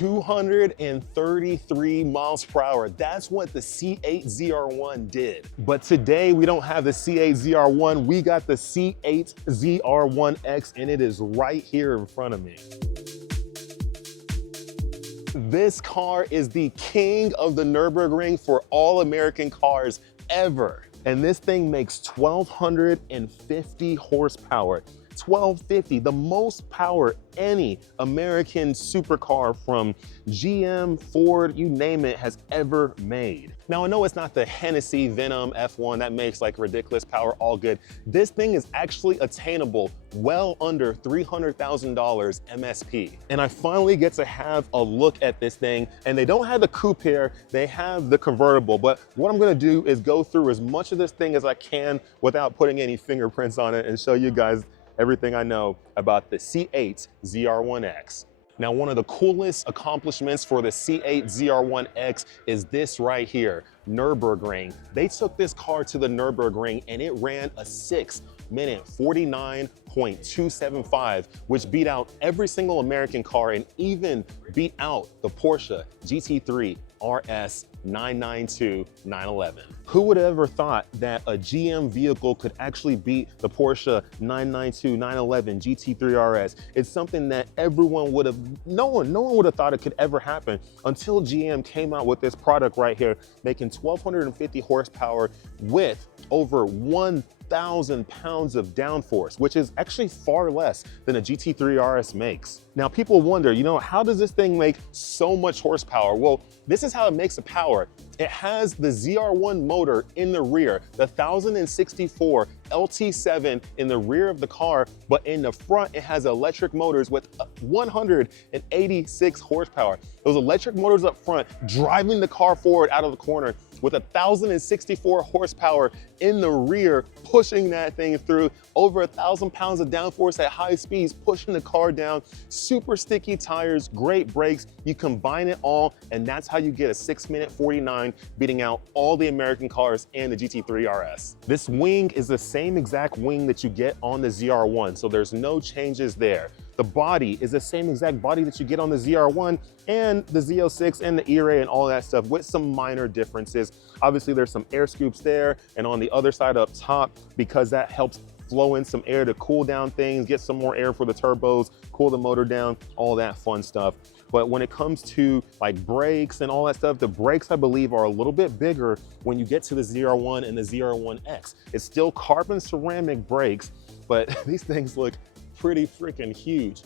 233 miles per hour. That's what the C8 ZR1 did. But today we don't have the C8 ZR1, we got the C8 ZR1X, and it is right here in front of me. This car is the king of the Nürburgring for all American cars ever. And this thing makes 1,250 horsepower. 1,250, the most power any American supercar from GM, Ford, you name it, has ever made. Now I know it's not the Hennessy Venom F1 that makes like ridiculous power, all good. This thing is actually attainable well under $300,000 MSP. And I finally get to have a look at this thing, and they don't have the coupe here, they have the convertible. But what I'm gonna do is go through as much of this thing as I can without putting any fingerprints on it and show you guys everything I know about the C8 ZR1X. Now, one of the coolest accomplishments for the C8 ZR1X is this right here, Nürburgring. They took this car to the Nürburgring and it ran a 6-minute 49.275, which beat out every single American car and even beat out the Porsche GT3 RS 992 911. Who would have ever thought that a GM vehicle could actually beat the Porsche 992 911 GT3 RS? It's something that everyone would have, no one would have thought it could ever happen until GM came out with this product right here, making 1,250 horsepower with over 1,000 pounds of downforce, which is actually far less than a GT3 RS makes. Now people wonder, you know, how does this thing make so much horsepower? Well, this is how it makes the power. It has the ZR1 motor in the rear, the 1064 LT7 in the rear of the car, but in the front it has electric motors with 186 horsepower. Those electric motors up front driving the car forward out of the corner with 1,064 horsepower in the rear, pushing that thing through, over 1,000 pounds of downforce at high speeds, pushing the car down, super sticky tires, great brakes. You combine it all, and that's how you get a 6-minute 49, beating out all the American cars and the GT3 RS. This wing is the same exact wing that you get on the ZR1, so there's no changes there. The body is the same exact body that you get on the ZR1 and the Z06 and the E-Ray and all that stuff, with some minor differences. Obviously there's some air scoops there and on the other side up top, because that helps flow in some air to cool down things, get some more air for the turbos, cool the motor down, all that fun stuff. But when it comes to like brakes and all that stuff, the brakes I believe are a little bit bigger when you get to the ZR1 and the ZR1X. It's still carbon ceramic brakes, but these things look pretty freaking huge.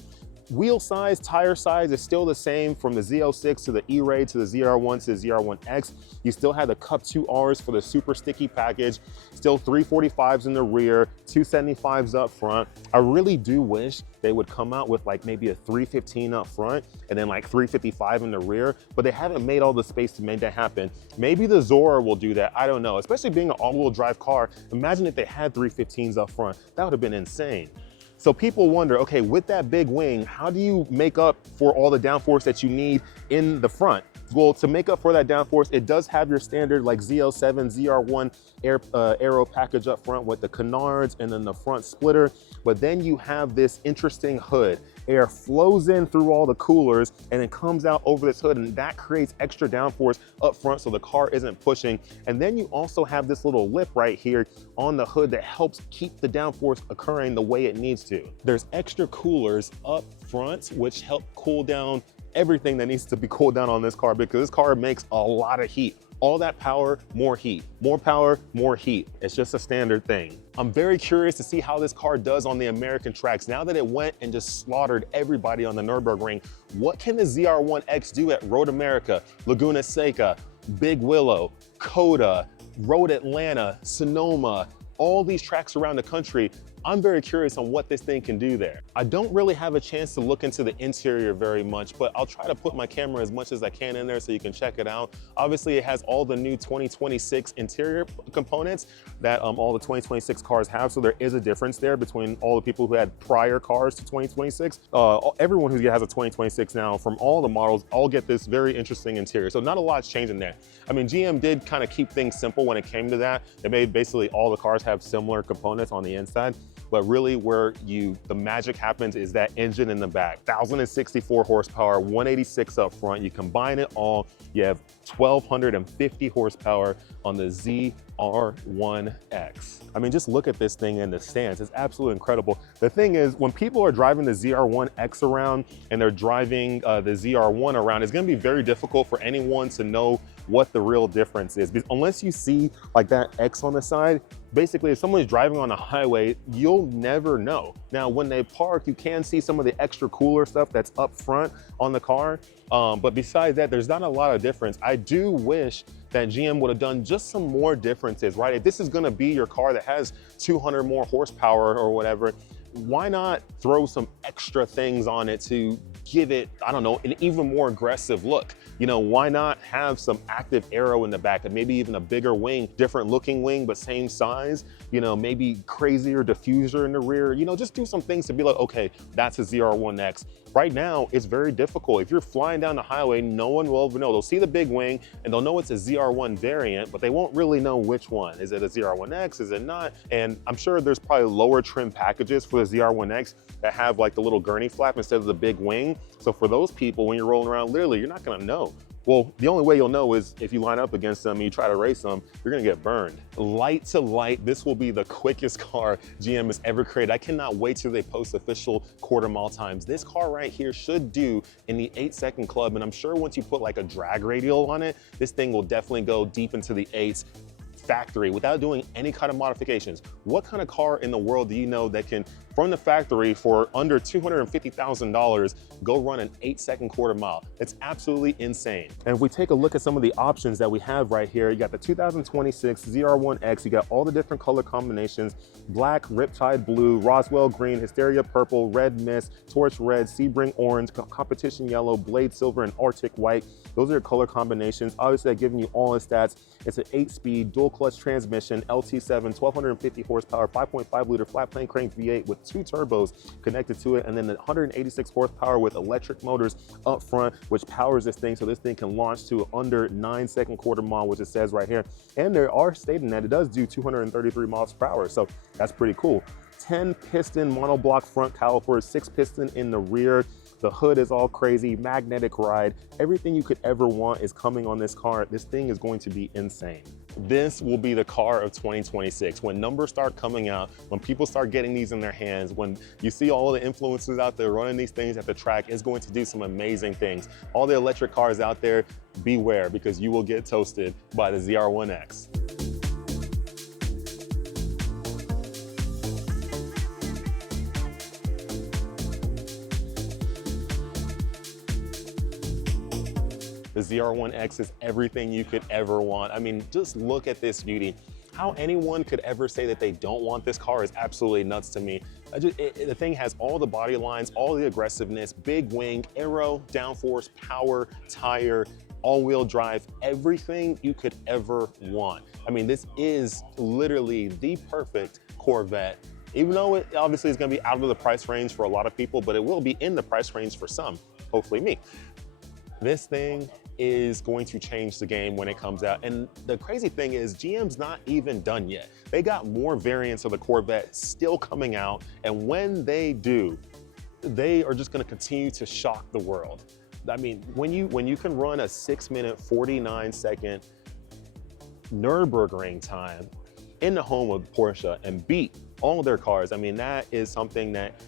Wheel size, tire size is still the same from the Z06 to the E-Ray to the ZR1 to the ZR1X. You still have the Cup 2Rs for the super sticky package, still 345s in the rear, 275s up front. I really do wish they would come out with like maybe a 315 up front and then like 355 in the rear, but they haven't made all the space to make that happen. Maybe the Zora will do that, I don't know. Especially being an all-wheel drive car, imagine if they had 315s up front. That would have been insane. So people wonder, okay, with that big wing, how do you make up for all the downforce that you need in the front? Well, to make up for that downforce, it does have your standard like Z07, ZR1 aero package up front with the canards and then the front splitter. But then you have this interesting hood. Air flows in through all the coolers and it comes out over this hood, and that creates extra downforce up front so the car isn't pushing. And then you also have this little lip right here on the hood that helps keep the downforce occurring the way it needs to. There's extra coolers up front which help cool down everything that needs to be cooled down on this car, because this car makes a lot of heat. All that power, more heat. More power, more heat. It's just a standard thing. I'm very curious to see how this car does on the American tracks. Now that it went and just slaughtered everybody on the Nürburgring, what can the ZR1X do at Road America, Laguna Seca, Big Willow, Coda, Road Atlanta, Sonoma, all these tracks around the country? I'm very curious on what this thing can do there. I don't really have a chance to look into the interior very much, but I'll try to put my camera as much as I can in there so you can check it out. Obviously, it has all the new 2026 interior components that all the 2026 cars have, so there is a difference there between all the people who had prior cars to 2026. Everyone who has a 2026 now, from all the models, all get this very interesting interior. So not a lot's changing there. I mean, GM did kind of keep things simple when it came to that. They made basically all the cars have similar components on the inside. but really where the magic happens is that engine in the back. 1,064 horsepower, 186 up front. You combine it all, you have 1,250 horsepower on the ZR1X. I mean, just look at this thing in the stance. It's absolutely incredible. The thing is, when people are driving the ZR1X around and they're driving the ZR1 around, it's gonna be very difficult for anyone to know what the real difference is. Because unless you see like that X on the side, basically if someone's driving on a highway, you'll never know. Now, when they park, you can see some of the extra cooler stuff that's up front on the car. But besides that, there's not a lot of difference. I do wish that GM would have done just some more differences, right? If this is gonna be your car that has 200 more horsepower or whatever, why not throw some extra things on it to give it, I don't know, an even more aggressive look? You know, why not have some active aero in the back and maybe even a bigger wing, different looking wing, but same size, you know, maybe crazier diffuser in the rear, you know, just do some things to be like, okay, that's a ZR1X. Right now, it's very difficult. If you're flying down the highway, no one will ever know. They'll see the big wing and they'll know it's a ZR1 variant, but they won't really know which one. Is it a ZR1X? Is it not? And I'm sure there's probably lower trim packages for the ZR1X that have like the little gurney flap instead of the big wing. So for those people, when you're rolling around, literally, you're not gonna know. Well, the only way you'll know is if you line up against them and you try to race them, you're gonna get burned. Light to light, this will be the quickest car GM has ever created. I cannot wait till they post official quarter mile times. This car right here should do in the 8-second club, and I'm sure once you put like a drag radial on it, this thing will definitely go deep into the 8s factory without doing any kind of modifications. What kind of car in the world do you know that can, from the factory for under $250,000, go run an 8-second quarter mile? It's absolutely insane. And if we take a look at some of the options that we have right here, you got the 2026 ZR1X, you got all the different color combinations: black, riptide blue, Roswell green, Hysteria purple, red mist, torch red, Sebring orange, competition yellow, blade silver, and Arctic white. Those are your color combinations. Obviously, I've given you all the stats. It's an 8-speed dual clutch transmission, LT7, 1,250 horsepower, 5.5 liter flat plane crank V8 with 2 turbos connected to it, and then the 186 horsepower with electric motors up front, which powers this thing, so this thing can launch to under 9-second quarter mile, which it says right here. And they are stating that it does do 233 miles per hour, so that's pretty cool. 10 piston monoblock front calipers, 6 piston in the rear. The hood is all crazy, magnetic ride. Everything you could ever want is coming on this car. This thing is going to be insane. This will be the car of 2026. When numbers start coming out, when people start getting these in their hands, when you see all the influencers out there running these things at the track, it's going to do some amazing things. All the electric cars out there, beware, because you will get toasted by the ZR1X. The ZR1X is everything you could ever want. I mean, just look at this beauty. How anyone could ever say that they don't want this car is absolutely nuts to me. The thing has all the body lines, all the aggressiveness, big wing, aero, downforce, power, tire, all-wheel drive, everything you could ever want. I mean, this is literally the perfect Corvette. Even though it obviously is gonna be out of the price range for a lot of people, but it will be in the price range for some, hopefully me. This thing is going to change the game when it comes out. And the crazy thing is GM's not even done yet. They got more variants of the Corvette still coming out. And when they do, they are just gonna continue to shock the world. I mean, when you can run a 6-minute, 49-second Nürburgring time in the home of Porsche and beat all their cars, I mean, that is something that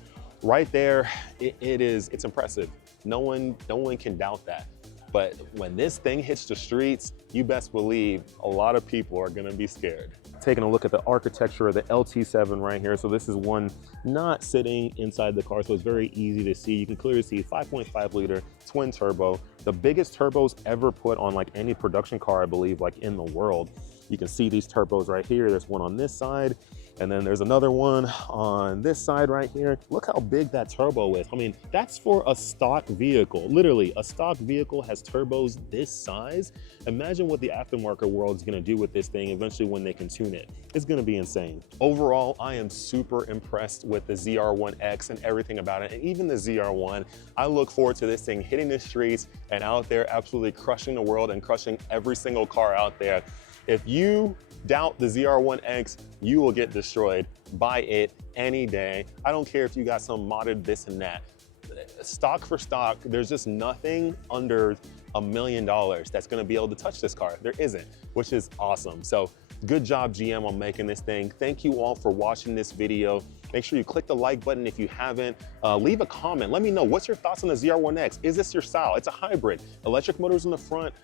right there, it's impressive. No one can doubt that. But when this thing hits the streets, you best believe a lot of people are gonna be scared. Taking a look at the architecture of the LT7 right here. So this is one not sitting inside the car, so it's very easy to see. You can clearly see 5.5 liter twin turbo, the biggest turbos ever put on like any production car, I believe, like in the world. You can see these turbos right here. There's one on this side, and then there's another one on this side right here. Look how big that turbo is. I mean, that's for a stock vehicle. Literally, a stock vehicle has turbos this size. Imagine what the aftermarket world is gonna do with this thing eventually when they can tune it. It's gonna be insane. Overall, I am super impressed with the ZR1X and everything about it, and even the ZR1. I look forward to this thing hitting the streets and out there absolutely crushing the world and crushing every single car out there. If you doubt the ZR1X, you will get destroyed by it any day. I don't care if you got some modded this and that. Stock for stock, there's just nothing under $1 million that's gonna be able to touch this car. There isn't, which is awesome. So good job, GM, on making this thing. Thank you all for watching this video. Make sure you click the like button if you haven't. Leave a comment. Let me know, what's your thoughts on the ZR1X? Is this your style? It's a hybrid. Electric motors in the front,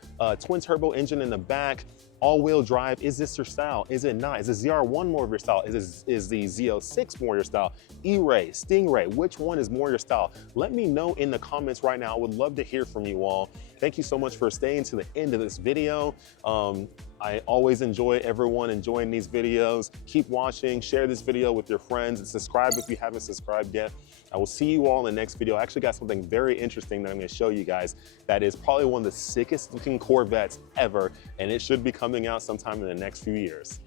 twin turbo engine in the back, all-wheel drive. Is this your style? Is it not? Is the ZR1 more of your style? Is the Z06 more your style? E-Ray, Stingray, which one is more your style? Let me know in the comments right now. I would love to hear from you all. Thank you so much for staying to the end of this video. I always enjoy everyone enjoying these videos. Keep watching, share this video with your friends, and subscribe if you haven't subscribed yet. I will see you all in the next video. I actually got something very interesting that I'm gonna show you guys that is probably one of the sickest looking Corvettes ever, and it should be coming out sometime in the next few years.